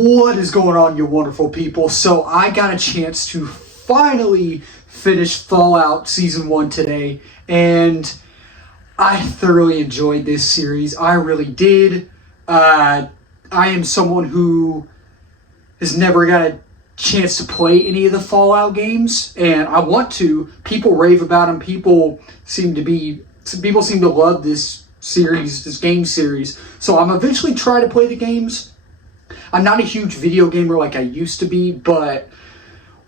What is going on, you wonderful people? So I got a chance to finally finish Fallout Season 1 today, and I thoroughly enjoyed this series. I really did. I am someone who has never got a chance to play any of the Fallout games, and I want to. People rave about them. People seem to love this series, this game series. So I'm eventually trying to play the games. I'm not a huge video gamer like I used to be, but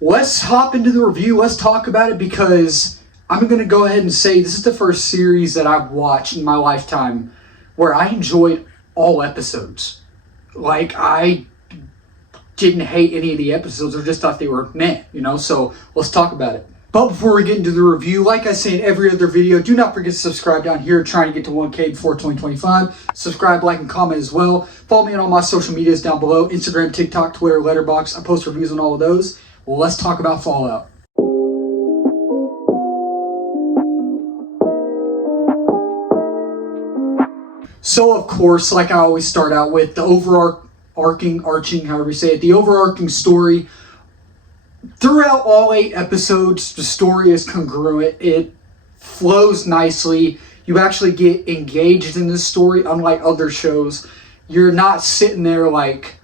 let's hop into the review. Let's talk about it, because I'm going to go ahead and say this is the first series that I've watched in my lifetime where I enjoyed all episodes. Like, I didn't hate any of the episodes, or just thought they were meh, so let's talk about it. But before we get into the review, like I say in every other video, do not forget to subscribe down here, trying to get to 1K before 2025. Subscribe, like, and comment as well. Follow me on all my social medias down below: Instagram, TikTok, Twitter, Letterboxd. I post reviews on all of those. Well, let's talk about Fallout. So, of course, like I always start out with, the overarching story. Throughout all 8 episodes, the story is congruent. It flows nicely. You actually get engaged in this story, unlike other shows. You're not sitting there like,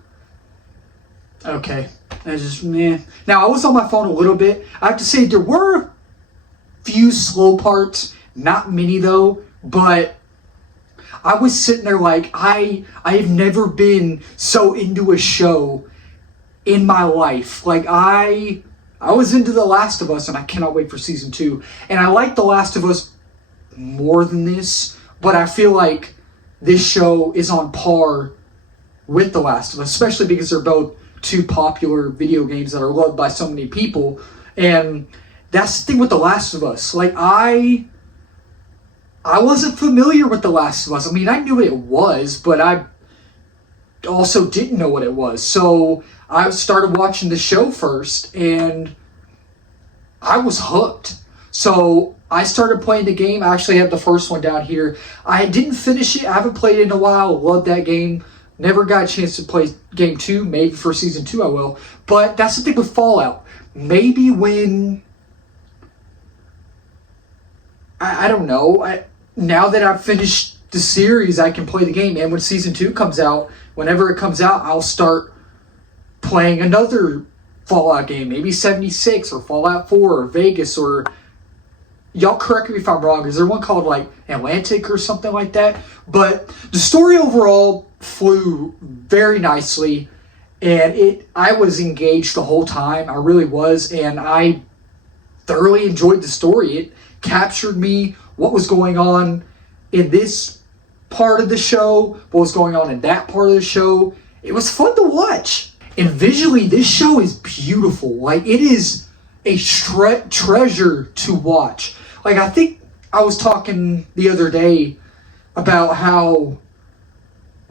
okay, that's just meh. Now, I was on my phone a little bit. I have to say, there were a few slow parts. Not many, though, but I was sitting there like, I have never been so into a show in my life. Like, I was into The Last of Us, and I cannot wait for season 2. And I like The Last of Us more than this, but I feel like this show is on par with The Last of Us, especially because they're both 2 popular video games that are loved by so many people. And that's the thing with The Last of Us. Like, I wasn't familiar with The Last of Us. I mean, I knew what it was, but I also didn't know what it was. So I started watching the show first, and I was hooked. So I started playing the game. I actually have the first one down here. I didn't finish it. I haven't played it in a while. Love that game. Never got a chance to play game 2. Maybe for season 2 I will. But that's the thing with Fallout. Maybe when, I don't know. Now that I've finished the series, I can play the game. And when season 2 comes out, whenever it comes out, I'll start playing another Fallout game. Maybe 76 or Fallout 4 or Vegas, or, y'all correct me if I'm wrong, is there one called like Atlantic or something like that? But the story overall flew very nicely, and I was engaged the whole time. I really was, and I thoroughly enjoyed the story. It captured me, what was going on in this part of the show, what was going on in that part of the show. It was fun to watch. And visually, this show is beautiful. Like, it is a treasure to watch. Like, I think I was talking the other day about how,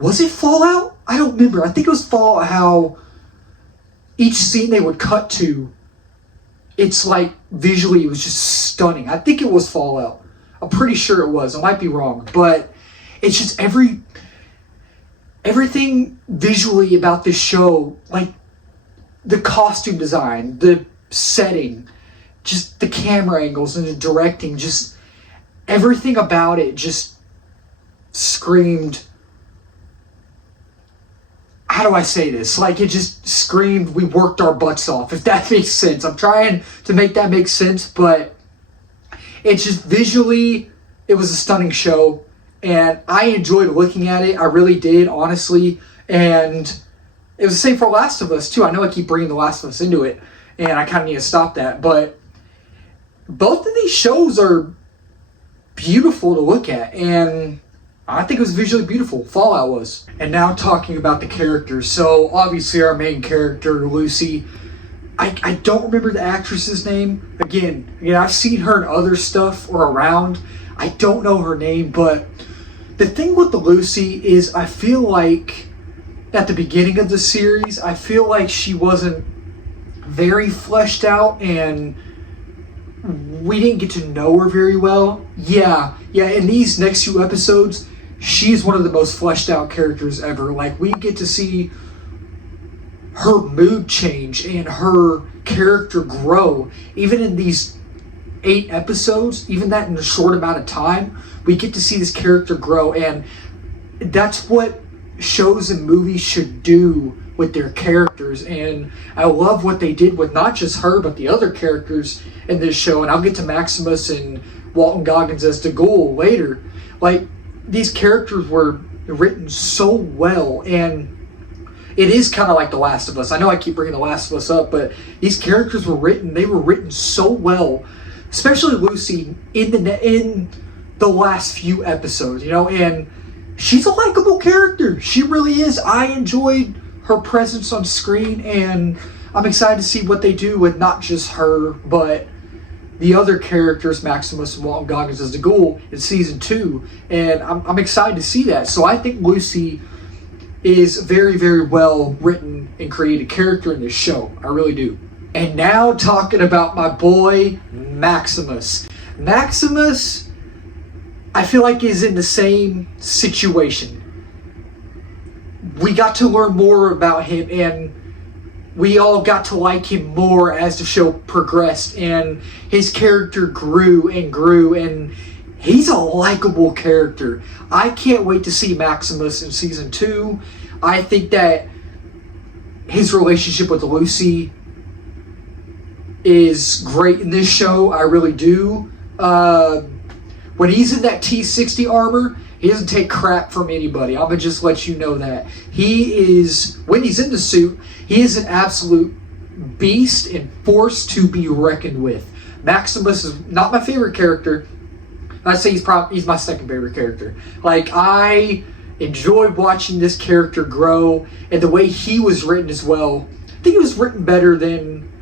was it Fallout? I don't remember. I think it was Fallout, how each scene they would cut to, it's like, visually, it was just stunning. I think it was Fallout. I'm pretty sure it was. I might be wrong. But it's just everything visually about this show, like the costume design, the setting, just the camera angles and the directing, just everything about it just screamed, how do I say this? Like, it just screamed, we worked our butts off, if that makes sense. I'm trying to make that make sense, but it's just visually, it was a stunning show. And I enjoyed looking at it. I really did, honestly. And it was the same for Last of Us, too. I know I keep bringing The Last of Us into it, and I kind of need to stop that. But both of these shows are beautiful to look at, and I think it was visually beautiful. Fallout was. And now talking about the characters. So, obviously, our main character, Lucy, I don't remember the actress's name. Again, I've seen her in other stuff or around. I don't know her name, but the thing with the Lucy is, I feel like at the beginning of the series, I feel like she wasn't very fleshed out, and we didn't get to know her very well. Yeah, in these next few episodes, she's one of the most fleshed out characters ever. Like, we get to see her mood change and her character grow, even in these 8 episodes, even that in a short amount of time, we get to see this character grow. And that's what shows and movies should do with their characters. And I love what they did with not just her, but the other characters in this show. And I'll get to Maximus and Walton Goggins as the Ghoul later. Like, these characters were written so well, and it is kind of like The Last of Us. I know I keep bringing The Last of Us up, but these characters were written so well, especially Lucy in the last few episodes, you know, and she's a likable character. She really is. I enjoyed her presence on screen, and I'm excited to see what they do with not just her, but the other characters, Maximus and Walton Goggins as the Ghoul in season 2, and I'm excited to see that. So I think Lucy is very, very well written and created character in this show. I really do. And now talking about my boy, Maximus. Maximus, I feel like, is in the same situation. We got to learn more about him, and we all got to like him more as the show progressed, and his character grew and grew, and he's a likable character. I can't wait to see Maximus in season 2. I think that his relationship with Lucy is great in this show. I really do. When he's in that T-60 armor, he doesn't take crap from anybody. I'm going to just let you know that. He is, when he's in the suit, he is an absolute beast and force to be reckoned with. Maximus is not my favorite character. I'd say he's my second favorite character. Like, I enjoyed watching this character grow, and the way he was written as well. I think he was written better than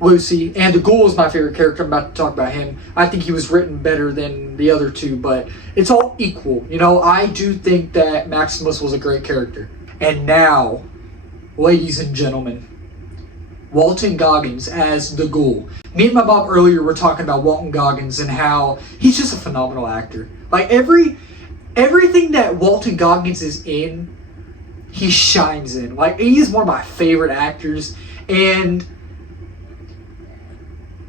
Lucy, and the Ghoul is my favorite character. I'm about to talk about him. I think he was written better than the other two, but it's all equal. You know, I do think that Maximus was a great character. And now, ladies and gentlemen, Walton Goggins as the Ghoul. Me and my mom earlier were talking about Walton Goggins and how he's just a phenomenal actor. Like, everything that Walton Goggins is in, he shines in. Like, he's one of my favorite actors, and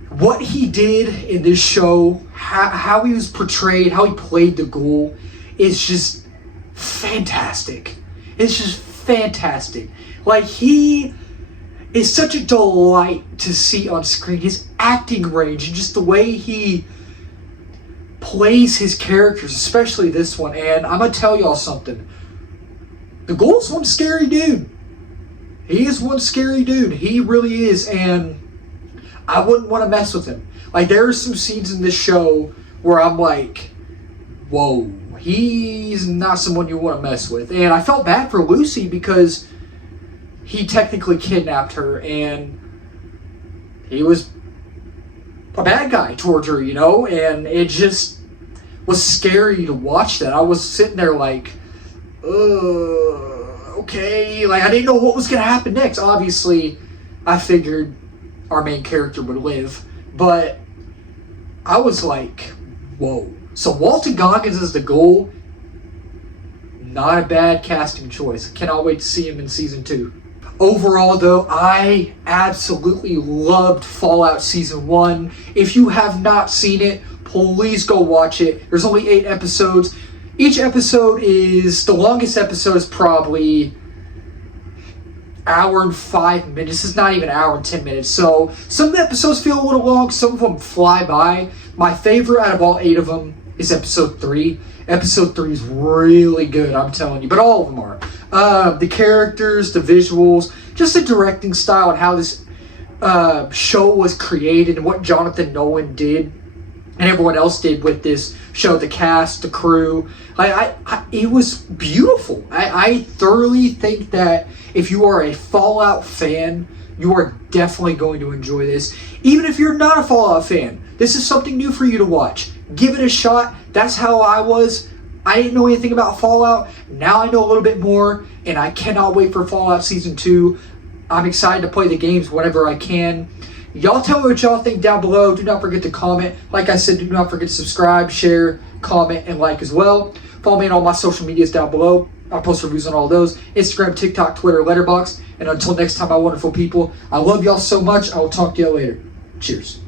what he did in this show, how he was portrayed, how he played the Ghoul, is just fantastic. It's just fantastic. Like, he is such a delight to see on screen. His acting range and just the way he plays his characters, especially this one. And I'm going to tell y'all something. The Ghoul's one scary dude. He is one scary dude. He really is. And I wouldn't want to mess with him. Like, there are some scenes in this show where I'm like, whoa, he's not someone you want to mess with. And I felt bad for Lucy because he technically kidnapped her, and he was a bad guy towards her, you know? And it just was scary to watch that. I was sitting there like, okay. Like, I didn't know what was going to happen next. Obviously, I figured our main character would live, but I was like, whoa. So Walton Goggins as the Ghoul, not a bad casting choice. Cannot wait to see him in season 2. Overall, though, I absolutely loved Fallout Season 1. If you have not seen it, please go watch it. There's only 8 episodes. Each episode is, the longest episode is probably hour and 5 minutes. It's not even an hour and 10 minutes. So some of the episodes feel a little long. Some of them fly by. My favorite out of all 8 of them is episode 3. Episode 3 is really good, I'm telling you. But all of them are. The characters, the visuals, just the directing style and how this show was created and what Jonathan Nolan did and everyone else did with this show, the cast, the crew. It was beautiful. I thoroughly think that if you are a Fallout fan, you are definitely going to enjoy this. Even if you're not a Fallout fan, this is something new for you to watch. Give it a shot. That's how I was. I didn't know anything about Fallout. Now I know a little bit more, and I cannot wait for Fallout Season 2. I'm excited to play the games whenever I can. Y'all tell me what y'all think down below. Do not forget to comment. Like I said, do not forget to subscribe, share, comment, and like as well. Follow me on all my social medias down below. I post reviews on all those. Instagram, TikTok, Twitter, Letterboxd. And until next time, my wonderful people, I love y'all so much. I will talk to y'all later. Cheers.